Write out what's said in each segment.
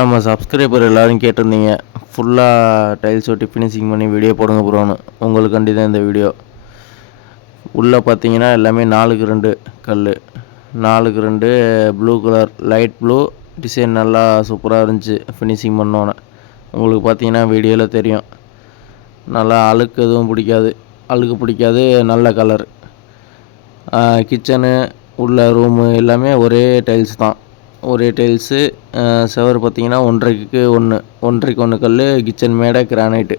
நம்ம சப்ஸ்கிரைபர் எல்லோரும் கேட்டிருந்தீங்க, ஃபுல்லாக டைல்ஸ் ஒட்டி ஃபினிஷிங் பண்ணி வீடியோ போடுங்க ப்ரோன்னு. உங்களுக்காண்டி தான் இந்த வீடியோ. உள்ளே பார்த்தீங்கன்னா எல்லாமே 4க்கு 2 கல், 4க்கு 2 blue colour, light blue design நல்லா சூப்பராக இருந்துச்சு ஃபினிஷிங் பண்ணோன்னே. உங்களுக்கு பார்த்தீங்கன்னா வீடியோவில் தெரியும். நல்லா அழுக்கு எதுவும் பிடிக்காது, நல்ல கலர். கிச்சனு உள்ள ரூமு எல்லாமே ஒரே டைல்ஸ் தான். ஒரே டைல்ஸு. செவர் பார்த்திங்கன்னா 1.5க்கு 1 கல், கிச்சன் மேடை கிரானைட்டு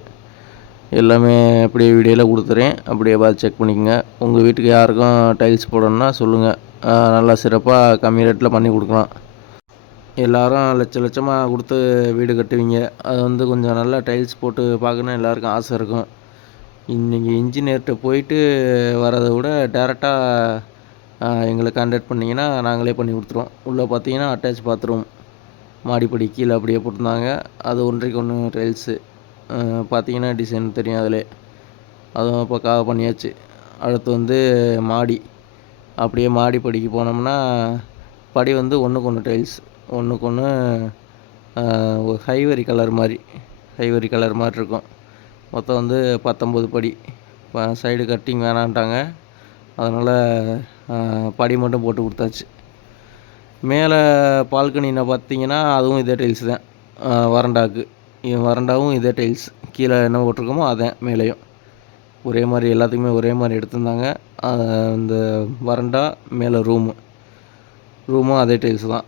எல்லாமே அப்படியே வீடியோவில் கொடுத்துறேன். அப்படியே பார்த்து செக் பண்ணிக்கோங்க. உங்கள் வீட்டுக்கு யாருக்கும் டைல்ஸ் போடணுன்னா சொல்லுங்கள், நல்லா சிறப்பாக கம்மி ரேட்டில் பண்ணி கொடுக்கலாம். எல்லோரும் லட்சமாக கொடுத்து வீடு கட்டுவீங்க. அது கொஞ்சம் நல்லா டைல்ஸ் போட்டு பார்க்கணுன்னு எல்லாருக்கும் ஆசை இருக்கும். நீங்கள் இன்ஜினியர்கிட்ட போயிட்டு வரதை விட டேரெக்டாக எங்களை கான்டாக்ட் பண்ணிங்கன்னா நாங்களே பண்ணி கொடுத்துருவோம். உள்ளே பார்த்தீங்கன்னா அட்டாச் பாத்ரூம், மாடிப்படி கீழே அப்படியே போட்டிருந்தாங்க. அது 1க்கு 1 டைல்ஸு. பார்த்தீங்கன்னா டிசைன் தெரியும் அதிலே. அதுவும் பக்காவாக பண்ணியாச்சு. அடுத்து மாடி. அப்படியே மாடிப்படிக்கு போனோம்னா படி 1க்கு 1 டைல்ஸ், 1க்கு 1 ஹைவரி கலர் மாதிரி இருக்கும். மொத்தம் 19 படி. சைடு கட்டிங் வேணான்ட்டாங்க, அதனால் படி மட்டும் போட்டு கொடுத்தாச்சு. மேலே பால்கனியில் பார்த்தீங்கன்னா அதுவும் இதே டைல்ஸ் தான். வறண்டாவும் இதே டைல்ஸ். கீழே என்ன போட்டிருக்கோமோ அதான் மேலேயும் ஒரே மாதிரி, எல்லாத்துக்குமே ஒரே மாதிரி எடுத்திருந்தாங்க. இந்த வறண்டா மேலே ரூமும் அதே டைல்ஸ் தான்.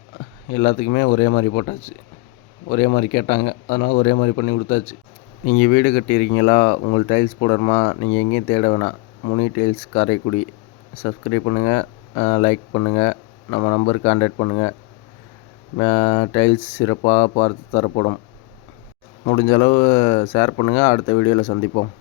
எல்லாத்துக்குமே ஒரே மாதிரி போட்டாச்சு. ஒரே மாதிரி கேட்டாங்க, அதனால் ஒரே மாதிரி பண்ணி கொடுத்தாச்சு. நீங்கள் வீடு கட்டியிருக்கீங்களா? உங்களுக்கு டைல்ஸ் போடணுமா? நீங்கள் எங்கேயும் தேட வேணாம். முனி டைல்ஸ் காரைக்குடி. சப்ஸ்கிரைப் பண்ணுங்கள், லைக் பண்ணுங்கள், நம்ம நம்பருக்கு கான்டாக்ட் பண்ணுங்கள். டைல்ஸ் சிறப்பாக பார்த்து தரப்படும். முடிஞ்ச அளவு ஷேர் பண்ணுங்கள். அடுத்த வீடியோவில் சந்திப்போம்.